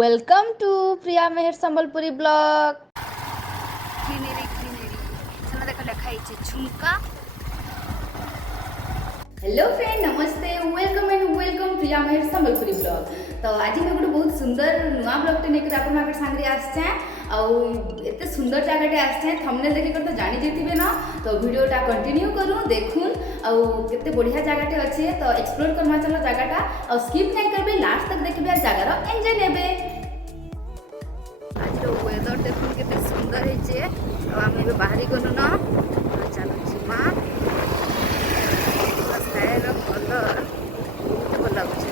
Welcome to Priya Meher Sambalpuri blog. Greenery सेना देख लिखाई झुमका। हेलो फ्रेंड, नमस्ते, welcome and welcome Priya Meher Sambalpuri blog. तो आज मैं गोटे बहुत सुंदर नुआ ब्लॉग टे आप सामने आसचे आते सुंदर जगह आसचे थंबनेल देखिक तो जानी जाइए ना। तो वीडियोटा कंटिन्यू करूँ देखून आते बढ़िया जगह अच्छे तो एक्सप्लोर करमा चलो जगहटा और स्किप नहीं करेंगे, लास्ट तक देखिए जगार एंजॉय नेबे। आज वेदर देखुन के सुंदर है आम बाहरी गलु न चलो जीमा स्कायर कलर बहुत भल लगुच।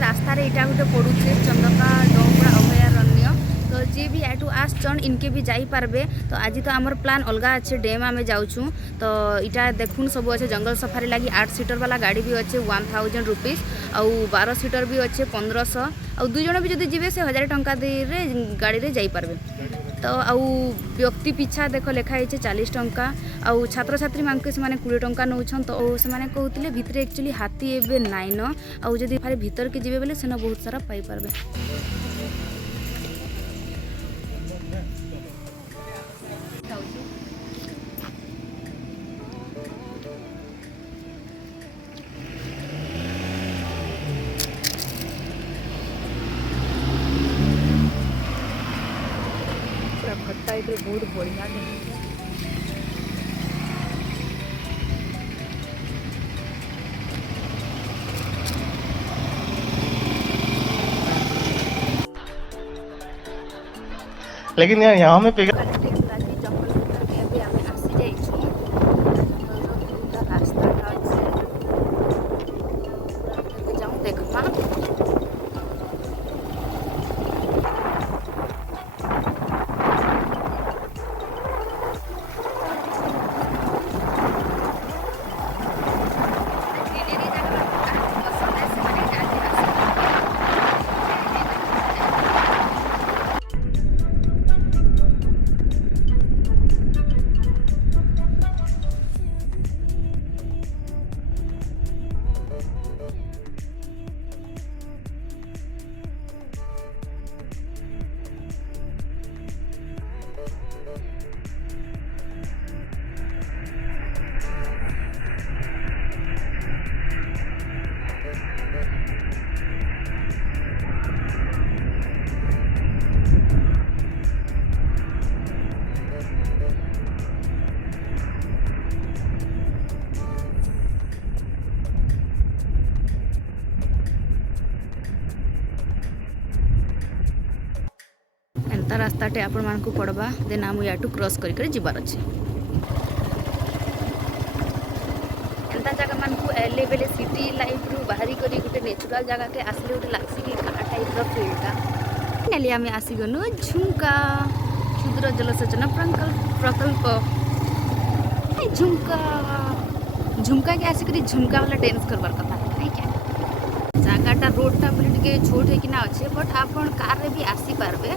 रास्तार यहाँ गोटे पड़ूचे चंदका डोंगरा अभयारण्य। तो जी भी एटू आसन इनके भी जापारे। तो आज तो आमर प्लान अलग अच्छे डेम आम जाऊँ। तो इटा देखुन सब अच्छे जंगल सफारी लगी 8 सीटर वाला गाड़ी भी अच्छे 1000 रुपीज आउ 12 सीटर भी अच्छे 1500 आउ 2 जन भी जब जी से 1000 टंका दे गाड़ी रे जापारे। तो आउ व्यक्ति पिछा देख लिखाई 40 टंका आउ छात्र छात्री मान से 20 टंका नौछन। तो से कहते भितर एक्चुअली हाथी एवं नाइन आउ जदि फारे भीतर के जी बोले सेन बहुत सारा पाई पारबे। खट्टा ये बहुत बढ़िया लेकिन यार यहाँ में पिघल जंगल भीतर के अभी आम आसी जाइए रास्ता जाऊँ देखमा। एंता रास्ताटे आपण मान को पड़वा देन आम या क्रॉस कर जीवार अच्छे। एंता जगह मान को एले बेले सिटी लाइफ रू बाहरी करी गोटे नेचुरल जगह के आसले गोटे लागसी कि गाँ टाइप रो फीलटा नेली आम आसीगनु झुमका क्षुद्र जलसेचन प्रकल्प। झुमका झुमका के आसिक झुमका वाला डांस करवार कथा नहीं क्या जगहटा रोडटा बोले छोट होना अच्छे बट आपन कार रे भी आसी पारबे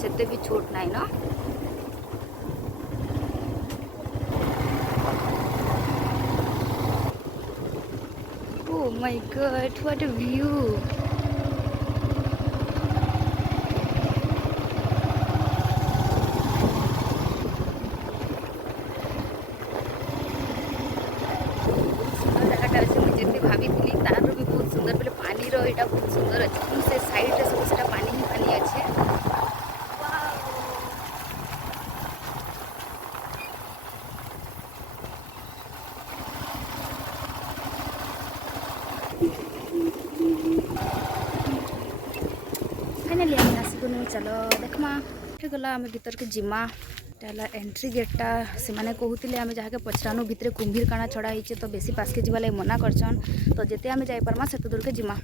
सेते भी छोट नाई ना। Oh my god, what a view! यहाँ बहुत सुंदर अच्छे से साइड रे सब सेटा पानी ही पानी अच्छे। फाइनाली आम आसिगुनु चलो देखमा गला आम भीतर के जिमा टाला एंट्री गेटा से माने कहूतिले आमे जाके पछरानु भितरे कुंभीर काना छड़ा हिचे तो बेसी पास के जिवा ले मना करछन तो जेते आमे जाई परमा सेते दूर के जिमा।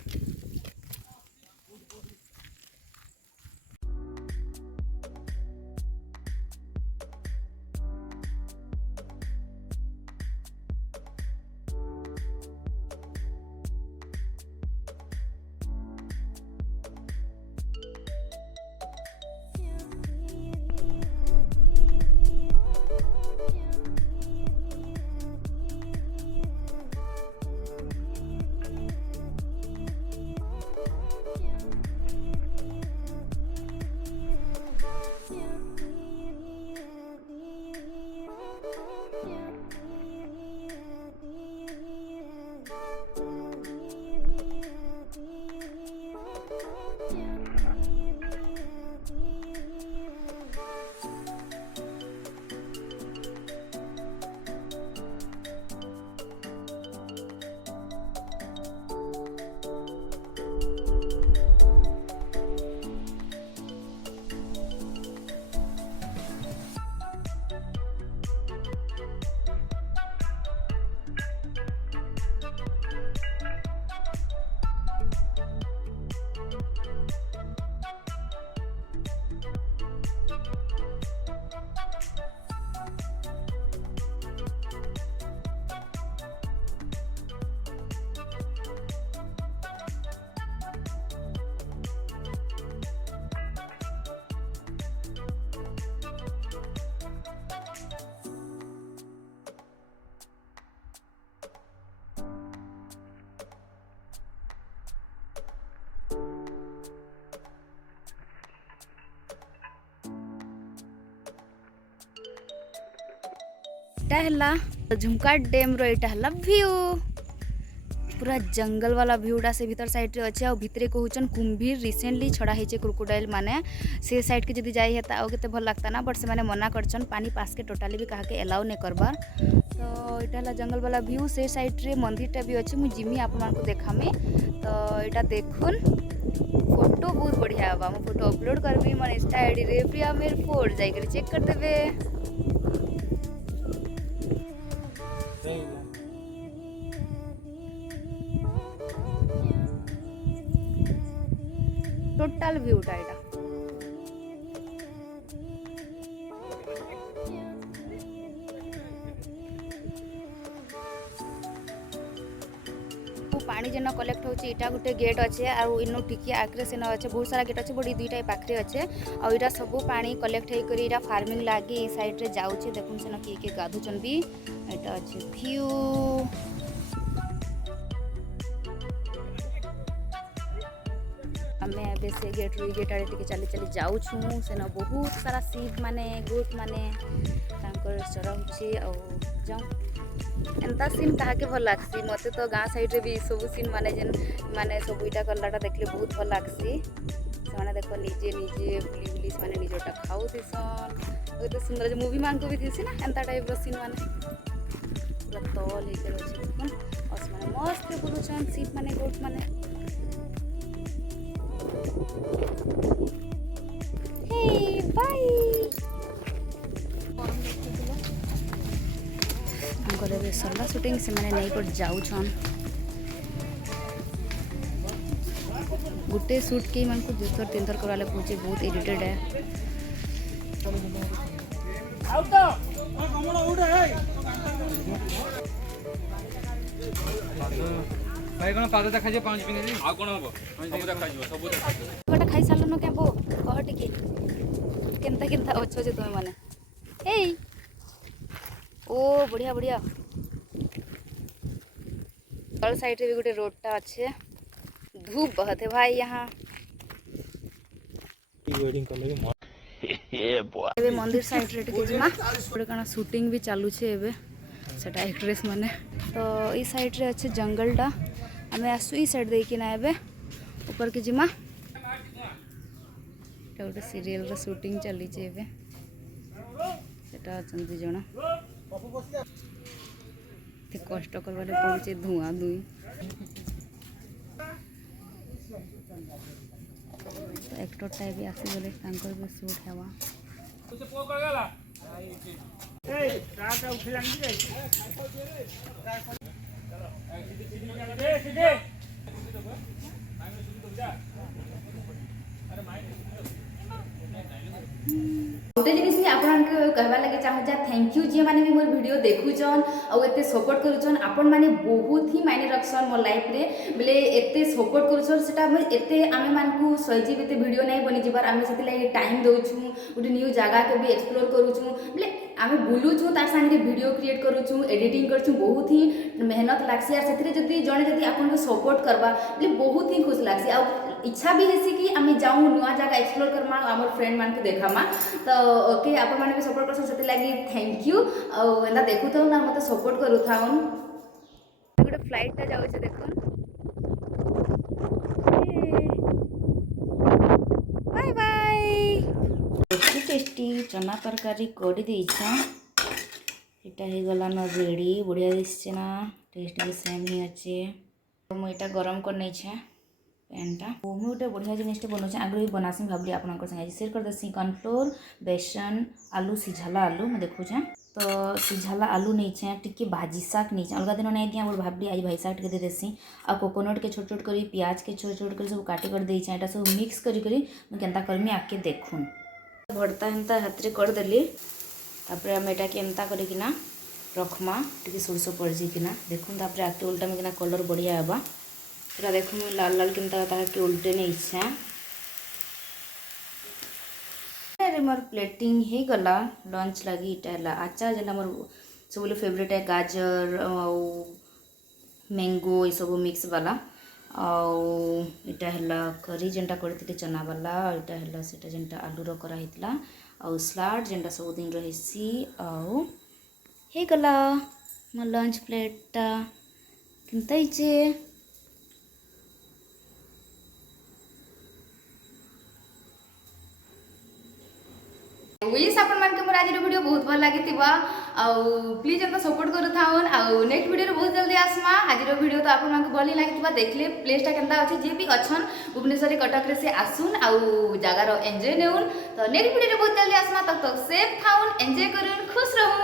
एटा है झुमका डैम रो एटा है व्यू पूरा जंगल वाला व्यूटा से भीतर साइड रे अच्छे और भितरे कहूचन कुंभीर रिसेंटली छड़ा होइचे क्रोकोडाइल माने से साइड के जदी जाई हेता केते भल लागता ना बट से माने मना करछन पानी पास के टोटली भी कहा के अलाउ ने करबार। तो एटा है जंगल वाला व्यू से साइड रे मंदिरटा भी अच्छे मु जिमी आप मान को देखामी। तो एटा देखुन फोटो बहुत बढ़िया बा मु फोटो अपलोड करबी मन इंस्टा आईडी रे प्रिया मेर फोर जाई कर चेक कर देबे। टोटल व्यूटा एटा पानी जेन कलेक्ट होची इटा गुटे गेट अच्छे और इनो टिकी आकरे सेन अच्छे बहुत सारा गेट अच्छे बड़ी दुईटा पाखरे अच्छे और इटा सब पानी कलेक्ट होई करी इटा फार्मिंग लागी साइड रे जाउछे देखुन सेन के गाधुचन भी एटा अच्छे व्यू। आमे एबे से गेट रुई गेट आड़े टिके चली चली जाउछु सेन बहुत सारा सीप माने गोट माने तांकर चरा होची और जाऊ एंता सीन ताके भल लागसी मते तो गाँ साइड रे भी सब सीन माने जेन माने सब इटा कलाटा देखले बहुत भल लागसी से देखो निजे निजे बुली बुली से निजटा खाऊ दिसन बहुत सुंदर मूवी मान को भी थी ना एंता टाइप रो सीन माने पूरा तल लेकर अछि और से मस्त बुलुछन सीप माने गोट माने। हे बाय हमको सरला शूटिंग से मैंने नहीं कर जाऊन गुटे शूट के मन को 2 थर 3 थर कराले पहुंचे बहुत इरिटेड है। भाई कोन पाद देखा जे 5 मिनिट आ कोन हो सब देखा जो सब देखा गोटा खाई सालो न केबो कह टिके केनता केनता अच्छो जे तुम माने ए ओ बढ़िया बढ़िया तल साइड रे भी गोटे रोडटा अच्छे धूप बहुत है भाई यहाँ एबे मंदिर साइड रे टिके जिमा गोटे काना शूटिंग भी चालू छे एबे सेटा एक्ट्रेस माने तो ई साइड रे अच्छे जंगलटा आमे आसु ई साइड देकी ना एबे ऊपर के जिमा गोटे सीरियल शूटिंग चली एवं सेटा अच्छा दी जन कष्ट करवा पड़े धुआं धुई एक्टर टाइप भी आसीगले भी सुट हेवा गोटे जिनिस भी आपन कहवा लगे चाहूँ थैंक यू जी मैंने भी मोर वीडियो देखुचन और एते सपोर्ट करुचन आपण माने बहुत ही मायने रखसन मोर लाइफ रे बोले एते सपोर्ट करुचन सेटा एते आमे मानकू सजीव एते वीडियो नहीं बनी जिबार आमे सेति लागि टाइम दउछु गोटे न्यू जगह के भी एक्सप्लोर करुछु बोले आमे बुलुछु तार संगे वीडियो क्रिएट करुछु एडिटिंग करछु बहुत ही मेहनत लागसी और सेतिरे जदी जणे जदी आपन को सपोर्ट करबा बोले बहुत ही खुश लागसी आ इच्छा भी हेसी कि आमे जाऊँ नुआ जगह एक्सप्लोर करमा आमर फ्रेंड मान को देखामा तो ओके आप मैंने भी सपोर्ट करछन सेति लागि थैंक यू आ एंदा देखु तो ना मते सपोर्ट करू थाउन गोटे फ्लाइट टा जाउ छे देखो बाय बाय टेस्टी टेस्टी चना तरकारी कोडी देइछा एटा हे गला न रेडी बढ़िया दिसछे ना टेस्ट भी सेम ही अच्छे मु एटा गरम कर नै छे पैनटा मुझे गोटे बढ़िया जिनिस बनाऊँ आगे भी बनासी भावली आप सेयर कर देसी कॉर्नफ्लोर बेसन आलू सिझाला आलू मैं देखुचे तो सिझाला आलू नहीं छे टिके भाजी शाक नहीं अलग दिन नहीं दिया भावली आज भाई शाक टे दे देसी आ कोकोनट के छोट छोट करी प्याज के छोट छोट कर सब काटी कर दे यहाँ सब मिक्स करी केन्ता करमी आके देखुन भर्ता हेन्ता हाथ में करदेली तापर आम एटा केन्ता करिकिना रखमा टिके सोरस पड़जीकिना देखुन तापर आके उल्टा में कलर बढ़िया हेबा पूरा देखो लाल लाल केन्ता ताके उल्टे नहीं इच्छा अरे मोर प्लेटिंग हे गला लंच लगी इटा आचार जेना मोर सब फेवरेट है गाजर मैंगो ये सब मिक्स वाला आउ इटा हला करी जेनटा करथिले चना वाला इटा हला सेटा जेनटा आलू रो करा हितला आउ सलाड जेनटा सब दिन रहिसी आउ हे गला मोर लंच प्लेटा केनता इचे विश आपण मान के मोर आज वीडियो बहुत भल लागी थिबा आउ प्लीज एंता सपोर्ट करू थाउन आउ नेक्स्ट वीडियो रे बहुत जल्दी आसमा आज वीडियो तो आपण मान के भल लागी थिबा देखले प्लेस टा केनता अछि जे भी अछन भुवनेश्वर कटक रे से आसुन आउ जगह रो एन्जॉय नेउन तो नेक्स्ट वीडियो रे बहुत जल्दी आसमा तब तक सेफ थाउन एन्जॉय करून खुश रहून।